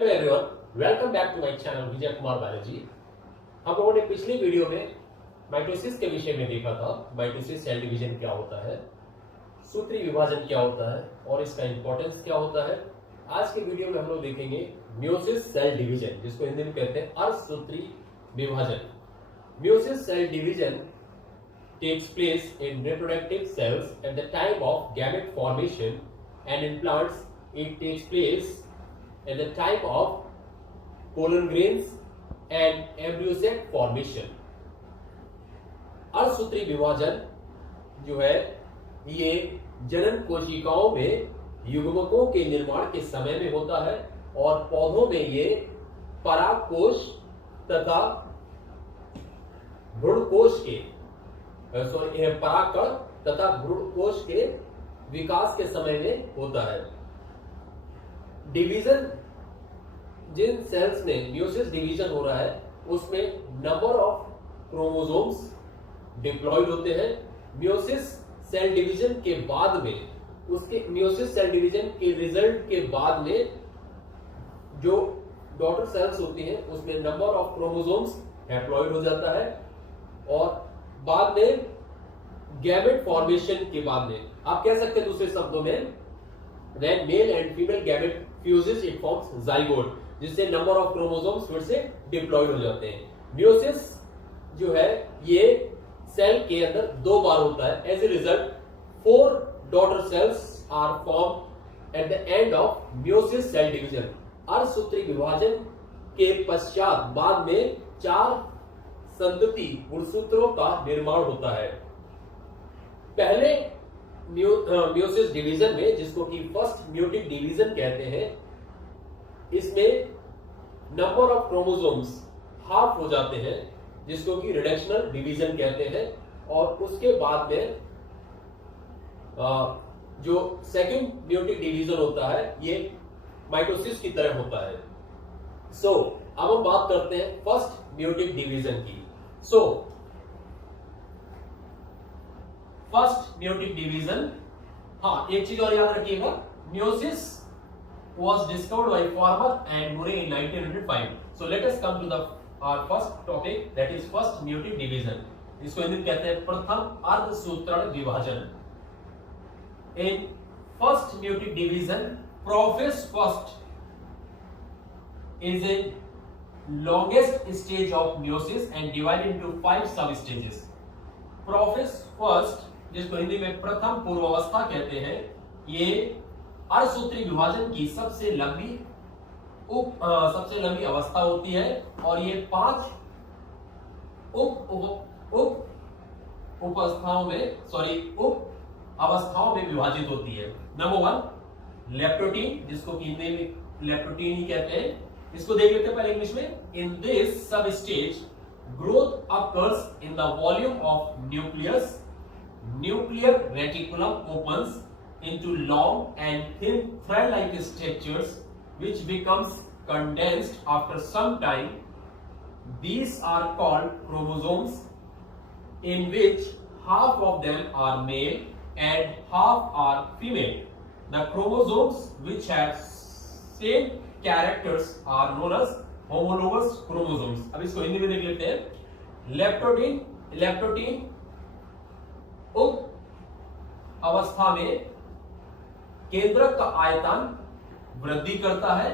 Hello everyone, welcome back to my channel Vijay Kumar Balaji. हम लोगों ने पिछली वीडियो में माइटोसिस के विषय में देखा था। माइटोसिस सेल डिवीजन क्या होता है, सूत्री विभाजन क्या होता है और इसका इंपॉर्टेंस क्या होता है। आज के वीडियो में हम लोग देखेंगे मियोसिस सेल डिवीजन, जिसको हिंदी में कहते हैं अर्धसूत्री विभाजन। Meiosis cell division takes place in reproductive cells at the time of gamete formation, and in plants it takes place at the time of pollen grains and embryo set formation. अर्धसूत्री विभाजन जो है ये जनन कोशिकाओं में युग्मकों के निर्माण के समय में होता है और पौधों में ये परागकोश तथा भ्रूणकोश के परागकण तथा भ्रूणकोश के विकास के समय में होता है। डिवीजन जिन सेल्स में मियोसिस डिवीजन हो रहा है उसमें नंबर ऑफ क्रोमोसोम्स डिप्लॉयड होते हैं। मियोसिस सेल डिवीजन के बाद में उसके मियोसिस सेल डिवीजन के रिजल्ट के बाद में जो डॉटर सेल्स होती हैं उसमें नंबर ऑफ क्रोमोसोम्स हैप्लॉइड हो जाता है और बाद में गैमेट फॉर्मेशन के बाद में आप कह सकते हैं दूसरे शब्दों में when male and female gamete fuses it forms zygote, जिससे नंबर ऑफ क्रोमोसोम्स फिर से डिप्लॉयड हो जाते हैं। मियोसिस जो है ये सेल के अंदर दो बार होता है। As a result 4 daughter cells are form at the end of meiosis cell division. अर्धसूत्री विभाजन के पश्चात बाद में 4 संतति गुणसूत्रों का निर्माण होता है। पहले मियोसिस डिवीजन में, जिसको कि फर्स्ट म्यूटिक डिवीजन कहते हैं, इसमें नंबर ऑफ क्रोमोसोम्स हाफ हो जाते हैं, जिसको कि रिडक्शनल डिवीजन कहते हैं। और उसके बाद में जो सेकंड म्यूटिक डिवीजन होता है ये माइटोसिस की तरह होता है। अब हम बात करते हैं फर्स्ट म्यूटिक डिवीजन की। फर्स्ट म्यूटिक डिवीजन, हाँ एक चीज और याद रखिएगा, meiosis was discovered by Farmer and Murray in 1905. So let us come to our first topic, that is first meiotic division. इसको हिंदी में कहते हैं प्रथम अर्धसूत्रण विभाजन। In first meiotic division, profess first is a longest stage of meiosis and divided into 5 sub stages. Profess first, जिसको हिंदी में प्रथम पूर्वावस्था कहते हैं, ये अर्धसूत्री विभाजन की सबसे लंबी अवस्था होती है और ये 5 उप अवस्थाओं में विभाजित होती है। नंबर 1 लेप्टोटीन, जिसको कि हिंदी में लेप्टोटीन ही कहते हैं। इसको देख लेते हैं पहले इंग्लिश में। इन this sub stage growth occurs in the volume of nucleus. Nuclear reticulum opens into long and thin thread-like structures which becomes condensed after some time. These are called chromosomes, in which half of them are male and half are female. The chromosomes which have same characters are known as homologous chromosomes. अब इसको हिंदी में देख लेते हैं। Leptotene उप अवस्था में केंद्रक का आयतन वृद्धि करता है।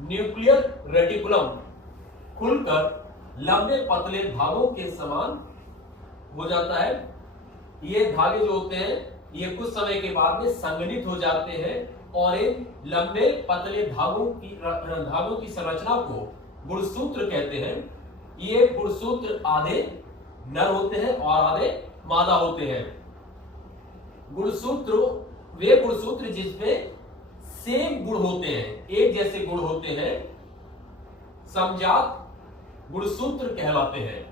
न्यूक्लियर रेटिकुलम खुलकर लंबे पतले धागों के समान हो जाता है। ये धागे जो होते हैं ये कुछ समय के बाद में संगठित हो जाते हैं और इन लंबे पतले धागों की संरचना को गुणसूत्र कहते हैं। ये गुणसूत्र आधे नर होते हैं और आधे मादा होते हैं। वे गुणसूत्र जिसमें सेम गुण होते हैं, एक जैसे गुण होते हैं, समजात गुणसूत्र कहलाते हैं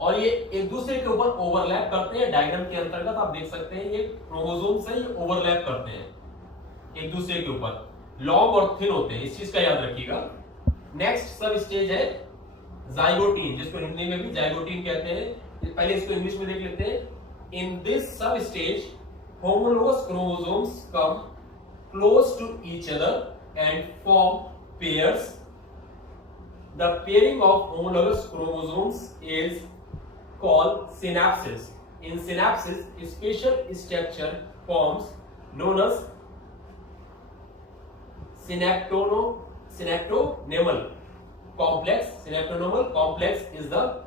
और ये एक दूसरे के ऊपर ओवरलैप करते हैं। डायग्राम के अंतर्गत आप देख सकते हैं ये क्रोमोसोम से ये ओवरलैप करते हैं एक दूसरे के ऊपर, लॉन्ग और थिन होते हैं, इस चीज का याद रखिएगा। नेक्स्ट सब स्टेज है जाइगोटीन, जिसको हिंदी में भी जाइगोटीन कहते हैं। पहले इसको इंग्लिश में देख लेते हैं। In this sub stage homologous chromosomes come close to each other and form pairs. The pairing of homologous chromosomes is called synapses. In synapses, a special structure forms known as synaptonemal complex. Synaptonemal complex is the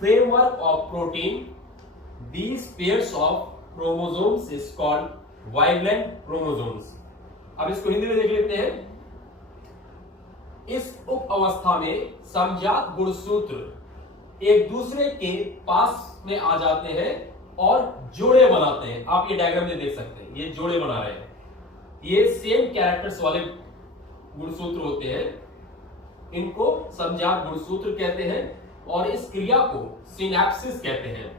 framework of protein. These pairs of chromosomes is called वाइवलेंट chromosomes. अब इसको हिंदी में देख लेते हैं. इस उप अवस्था में समजात गुणसूत्र एक दूसरे के पास में आ जाते हैं और जोड़े बनाते हैं. आप ये डायग्राम में देख सकते हैं, ये जोड़े बना रहे हैं. ये सेम कैरेक्टर्स वाले गुणसूत्र होते हैं, इनको समजात गुणसूत्र कहते हैं और इस क्रिया को सिनैप्सिस कहते हैं.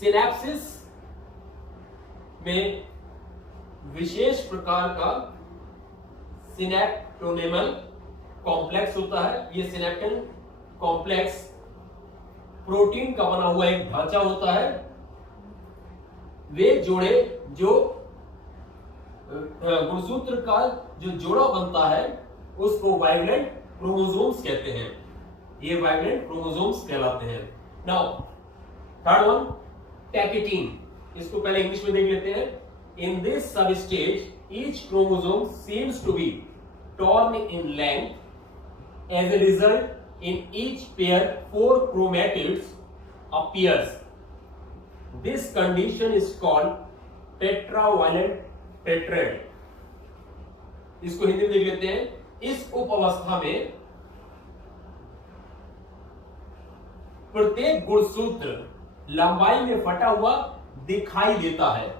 सिनैप्सिस में विशेष प्रकार का सिनैप्टोनेमल कॉम्प्लेक्स होता है. ये सिनैप्टन कॉम्प्लेक्स प्रोटीन का बना हुआ एक ढांचा होता है. वे जोड़े जो गुणसूत्र का जो जोड़ा बनता है उसको वाइवलेंट क्रोमोसोम्स कहते हैं. ये वाइवलेंट क्रोमोसोम्स कहलाते हैं. Now third one, pachytene. इसको पहले इंग्लिश में देख लेते हैं. In this sub stage each chromosome seems to be torn in length. As a result, in each pair 4 chromatids appears. This condition is called tetravalent tetrad. इसको हिंदी में देख लेते हैं. इस उप अवस्था में प्रत्येक गुणसूत्र लंबाई में फटा हुआ दिखाई देता है.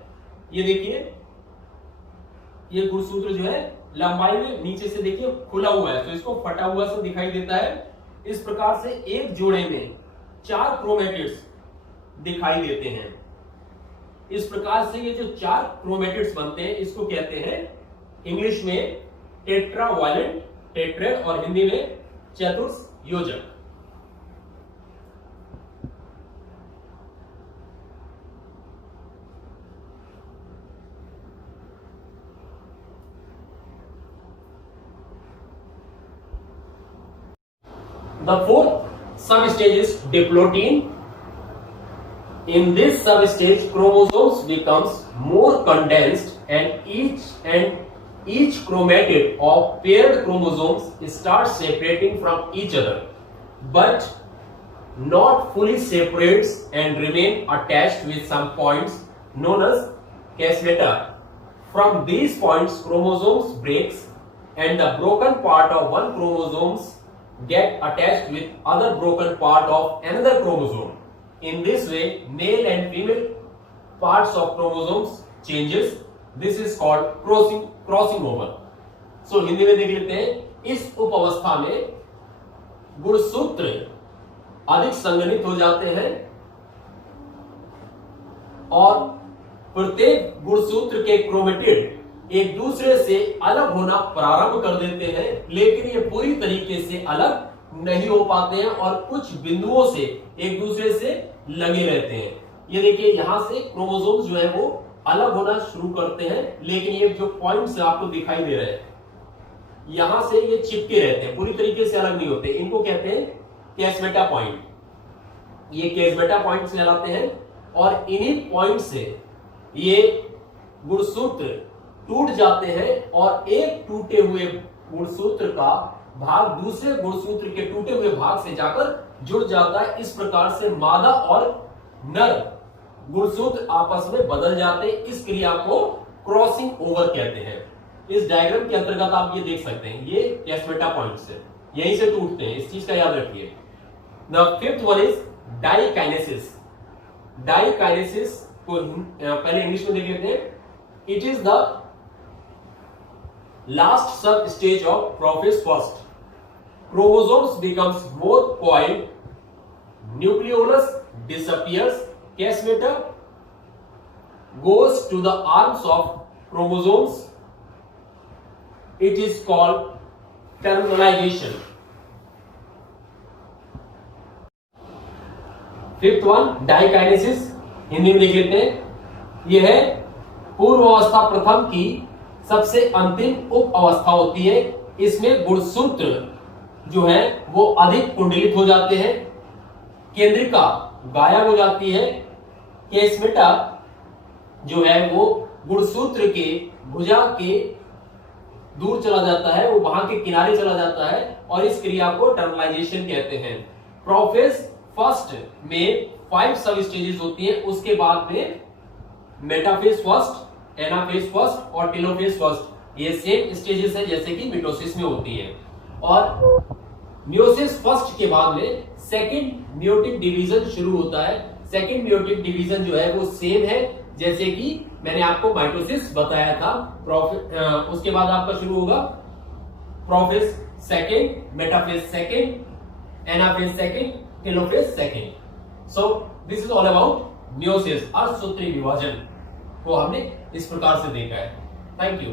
ये देखिए, ये गुणसूत्र जो है लंबाई में नीचे से देखिए खुला हुआ है, तो इसको फटा हुआ से दिखाई देता है. इस प्रकार से एक जोड़े में 4 क्रोमेटिड्स दिखाई देते हैं. इस प्रकार से ये जो 4 क्रोमेटिड्स बनते हैं इसको कहते हैं इंग्लिश में टेट्रावैलेंट टेट्रेड और हिंदी में चतुर्योजक. The fourth substage is diplotin. In this substage, chromosomes becomes more condensed, and each chromatid of paired chromosomes starts separating from each other, but not fully separates and remain attached with some points known as chiasmata. From these points, chromosomes breaks, and the broken part of one chromosomes get attached with other broken part of another chromosome. In this way, male and female parts of chromosomes changes. This is called crossing over. So Hindi में देख लेते हैं. इस उप अवस्था में गुणसूत्र अधिक संघनित हो जाते हैं और प्रत्येक गुणसूत्र के क्रोमेटिड एक दूसरे से अलग होना प्रारंभ कर देते हैं, लेकिन ये पूरी तरीके से अलग नहीं हो पाते हैं और कुछ बिंदुओं से एक दूसरे से लगे रहते हैं. ये देखिए, यहां से क्रोमोसोम्स जो है वो अलग होना शुरू करते हैं, लेकिन ये जो पॉइंट्स आपको दिखाई दे रहे हैं यहां से ये चिपके रहते हैं, पूरी तरीके से अलग नहीं होते. इनको कहते हैं कैस्मेटा पॉइंट. ये कैस्मेटा पॉइंट्स कहलाते हैं और इन्हीं पॉइंट से ये गुणसूत्र टूट जाते हैं और एक टूटे हुए गुणसूत्र का भाग दूसरे गुणसूत्र के टूटे हुए भाग से जाकर जुड़ जाता है. इस प्रकार से मादा और नर गुणसूत्र आपस में बदल जाते हैं. इस क्रिया को क्रॉसिंग ओवर कहते हैं. इस डायग्राम के अंतर्गत आप ये देख सकते हैं, ये कैस्मेटा पॉइंट्स है, यहीं से टूटते हैं. इस चीज का याद रखिए. The fifth one is diakinesis. Diakinesis को पहले इंग्लिश में देख लेते हैं. It is the last sub stage of prophase first. Chromosomes becomes more coiled, nucleolus disappears, chiasmata goes to the arms of chromosomes. It is called terminalization. Fifth one, dikinesis. Hindi में देख लेते हैं. यह है पूर्व अवस्था प्रथम की सबसे अंतिम उप अवस्था होती है। इसमें गुणसूत्र जो है वो अधिक कुंडलित हो जाते हैं, केंद्रिका गायब हो जाती है, केस्मेटा जो है वो गुणसूत्र के भुजा के दूर चला जाता है, वो वहां के किनारे चला जाता है और इस क्रिया को टर्मिनाइजेशन कहते हैं। प्रोफेज फर्स्ट में 5 सब स्टेजेस होती है, उसके बाद में मेटाफेज फर्स्ट, एनाफेज फर्स्ट और टेलोफेज फर्स्ट, ये सेम स्टेजेस है जैसे कि मिटोसिस में होती है। और मियोसिस फर्स्ट के बाद में सेकंड मियोटिक डिवीजन शुरू होता है। सेकंड मियोटिक डिवीजन जो है वो सेम है जैसे कि मैंने आपको माइटोसिस बताया था। उसके बाद आपका शुरू होगा prophase second, metaphase second, anaphase second, telophase second. So this is all about meiosis, अर्धसूत्री विभाजन को हमने इस प्रकार से देखा है। Thank you.